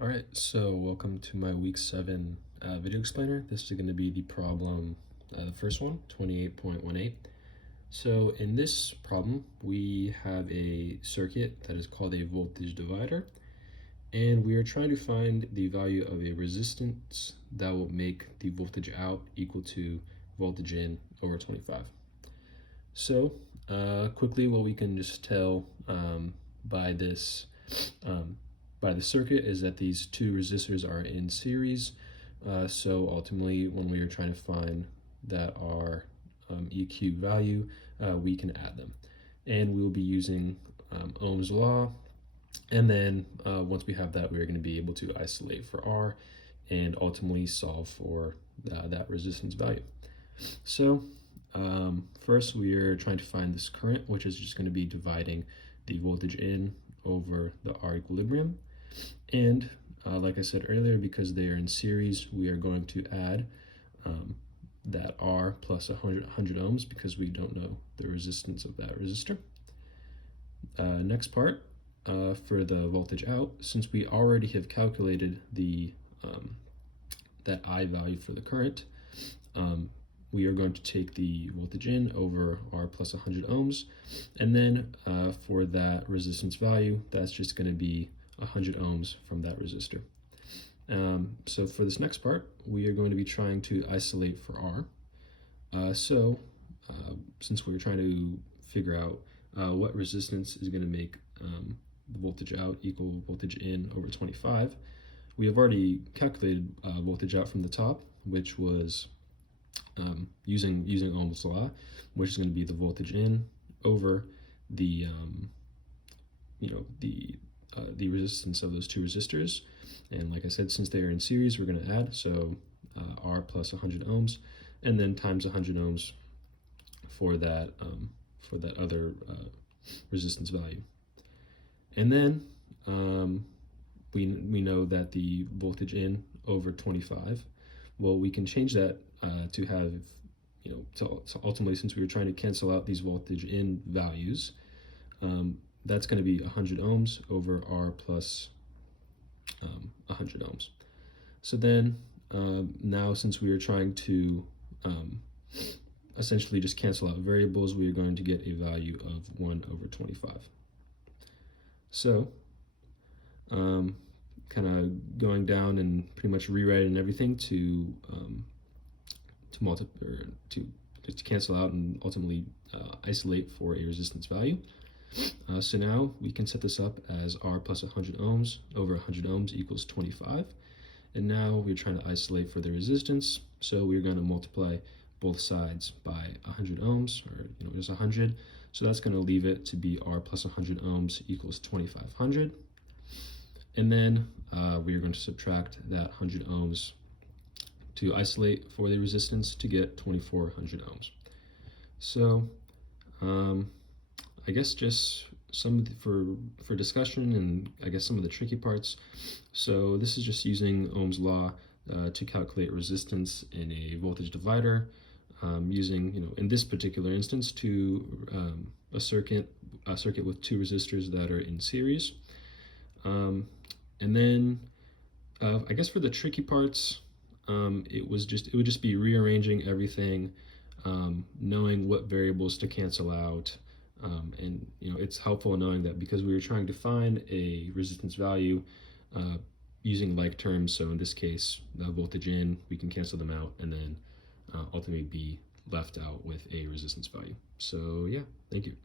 All right, so welcome to my week 7 video explainer. This is going to be the problem, the first one, 28.18. So in this problem, we have a circuit that is called a voltage divider, and we are trying to find the value of a resistance that will make the voltage out equal to voltage in over 25. So quickly, what we can just tell by this by the circuit is that these two resistors are in series. So ultimately, when we are trying to find that our EQ value, we can add them. And we will be using Ohm's law. And then once we have that, we're going to be able to isolate for R and ultimately solve for that resistance value. So first, we are trying to find this current, which is just going to be dividing the voltage in over the R equilibrium. And like I said earlier, because they are in series, we are going to add that R plus 100 ohms because we don't know the resistance of that resistor. Next part, for the voltage out, since we already have calculated the that I value for the current, we are going to take the voltage in over R plus 100 ohms, and then for that resistance value, that's just going to be 100 ohms from that resistor. So for this next part, we are going to be trying to isolate for R. Since we're trying to figure out what resistance is going to make the voltage out equal voltage in over 25, we have already calculated voltage out from the top, which was using Ohm's law, which is going to be the voltage in over the the resistance of those two resistors. And like I said, since they are in series, we're going to add, so R plus 100 ohms, and then times 100 ohms for that other resistance value. And then we know that the voltage in over 25, well, we can change that to have, so ultimately, since we were trying to cancel out these voltage in values, that's going to be 100 ohms over R plus 100 ohms. So then now, since we are trying to essentially just cancel out variables, we are going to get a value of 1 over 25. So kind of going down and pretty much rewriting everything to cancel out and ultimately isolate for a resistance value. So now we can set this up as R plus 100 ohms over 100 ohms equals 25. And now we're trying to isolate for the resistance. So we're going to multiply both sides by 100 ohms, or just 100. So that's going to leave it to be R plus 100 ohms equals 2500. And then we are going to subtract that 100 ohms to isolate for the resistance to get 2400 ohms. So I guess just some for discussion, and I guess some of the tricky parts. So this is just using Ohm's law to calculate resistance in a voltage divider, using in this particular instance a circuit with two resistors that are in series. And then I guess for the tricky parts, it would just be rearranging everything, knowing what variables to cancel out. And it's helpful knowing that because we were trying to find a resistance value using like terms. So in this case, the voltage in, we can cancel them out and then ultimately be left out with a resistance value. So yeah, thank you.